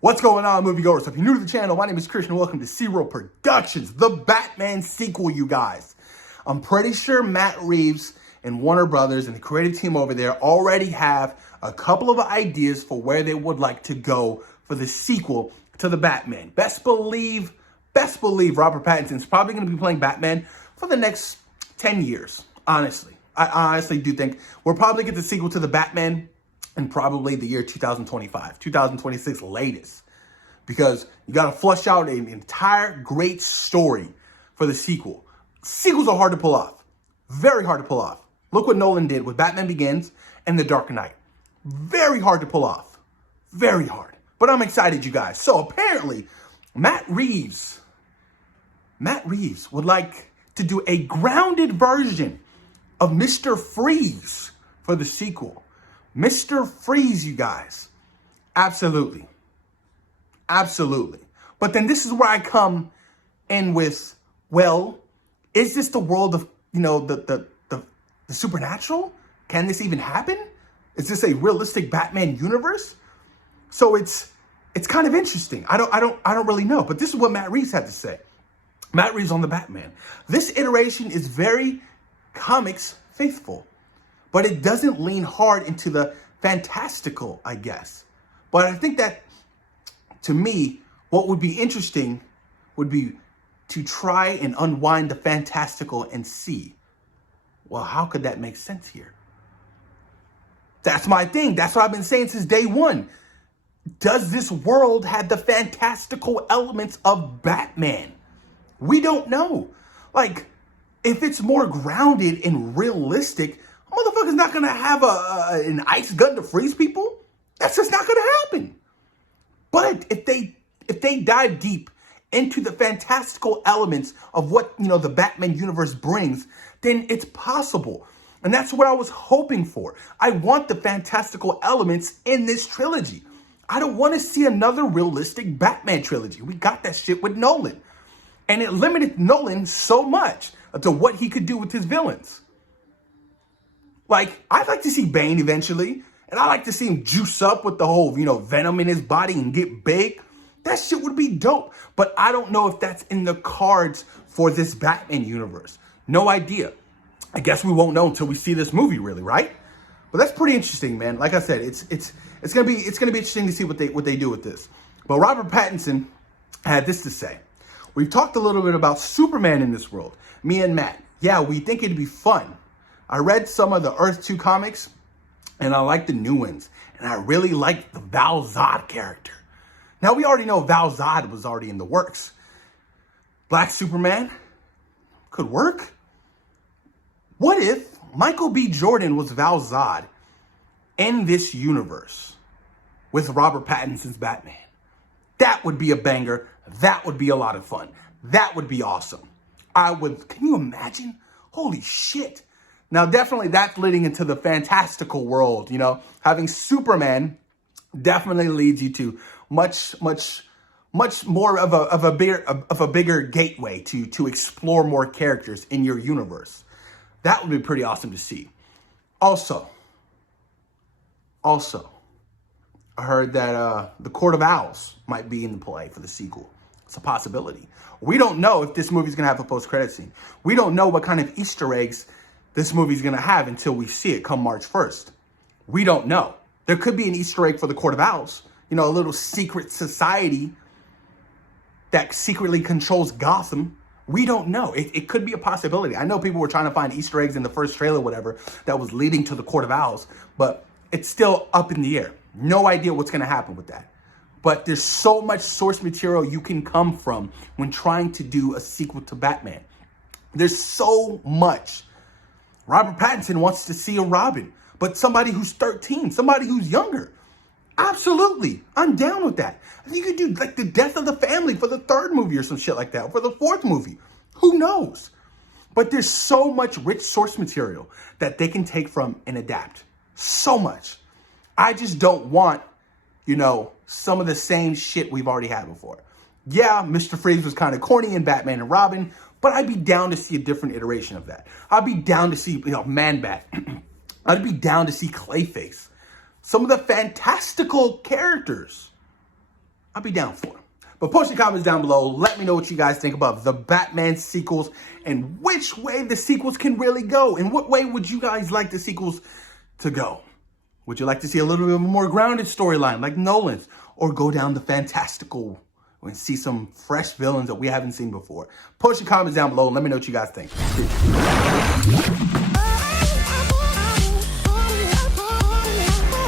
What's going on, moviegoers? If you're new to the channel, my name is Christian and welcome to Zero Productions, the Batman sequel, you guys. I'm pretty sure Matt Reeves and Warner Brothers and the creative team over there already have a couple of ideas for where they would like to go for the sequel to the Batman. Best believe Robert Pattinson's probably going to be playing Batman for the next 10 years, honestly. I honestly do think we'll probably get the sequel to the Batman in probably the year 2025, 2026 latest. Because you got to flush out an entire great story for the sequel. Sequels are hard to pull off. Very hard to pull off. Look what Nolan did with Batman Begins and The Dark Knight. Very hard to pull off. Very hard. But I'm excited, you guys. So apparently, Matt Reeves would like to do a grounded version of Mr. Freeze for the sequel. Mr. Freeze, you guys. Absolutely. Absolutely. But then this is where I come in with, well, is this the world of, the supernatural? Can this even happen? Is this a realistic Batman universe? So it's kind of interesting. I don't really know, but this is what Matt Reeves had to say. Matt Reeves on the Batman. This iteration is very comics faithful, but it doesn't lean hard into the fantastical, I guess. But I think that, to me, what would be interesting would be to try and unwind the fantastical and see, well, how could that make sense here? That's my thing. That's what I've been saying since day one. Does this world have the fantastical elements of Batman? We don't know. Like, if it's more grounded and realistic, motherfucker's not going to have an ice gun to freeze people. That's just not going to happen. But if they dive deep into the fantastical elements of what, the Batman universe brings, then it's possible. And that's what I was hoping for. I want the fantastical elements in this trilogy. I don't want to see another realistic Batman trilogy. We got that shit with Nolan. And it limited Nolan so much to what he could do with his villains. Like, I'd like to see Bane eventually. And I like to see him juice up with the whole, venom in his body and get big. That shit would be dope. But I don't know if that's in the cards for this Batman universe. No idea. I guess we won't know until we see this movie, really, right? But that's pretty interesting, man. Like I said, it's gonna be interesting to see what they do with this. But Robert Pattinson had this to say. We've talked a little bit about Superman in this world. Me and Matt. Yeah, we think it'd be fun. I read some of the Earth 2 comics, and I like the new ones. And I really like the Val Zod character. Now, we already know Val Zod was already in the works. Black Superman could work. What if Michael B. Jordan was Val Zod in this universe with Robert Pattinson's Batman? That would be a banger. That would be a lot of fun. That would be awesome. Can you imagine? Holy shit. Now, definitely that's leading into the fantastical world, Having Superman definitely leads you to much more of a bigger gateway to explore more characters in your universe. That would be pretty awesome to see. Also, I heard that the Court of Owls might be in the play for the sequel. It's a possibility. We don't know if this movie's going to have a post-credit scene. We don't know what kind of Easter eggs this movie's going to have until we see it come March 1st. We don't know. There could be an Easter egg for the Court of Owls. A little secret society that secretly controls Gotham. We don't know. It could be a possibility. I know people were trying to find Easter eggs in the first trailer, whatever, that was leading to the Court of Owls, but it's still up in the air. No idea what's going to happen with that. But there's so much source material you can come from when trying to do a sequel to Batman. There's so much. Robert Pattinson wants to see a Robin, but somebody who's 13, somebody who's younger. Absolutely. I'm down with that. I think you could do like the death of the family for the third movie or some shit like that, or for the fourth movie. Who knows? But there's so much rich source material that they can take from and adapt. So much. I just don't want, some of the same shit we've already had before. Yeah, Mr. Freeze was kind of corny in Batman and Robin, but I'd be down to see a different iteration of that. I'd be down to see, Man-Bat. I'd be down to see Clayface. Some of the fantastical characters. I'll be down for it. But post your comments down below. Let me know what you guys think about the Batman sequels and which way the sequels can really go. And what way would you guys like the sequels to go? Would you like to see a little bit more grounded storyline like Nolan's, or go down the fantastical and see some fresh villains that we haven't seen before? Post your comments down below and let me know what you guys think. Peace.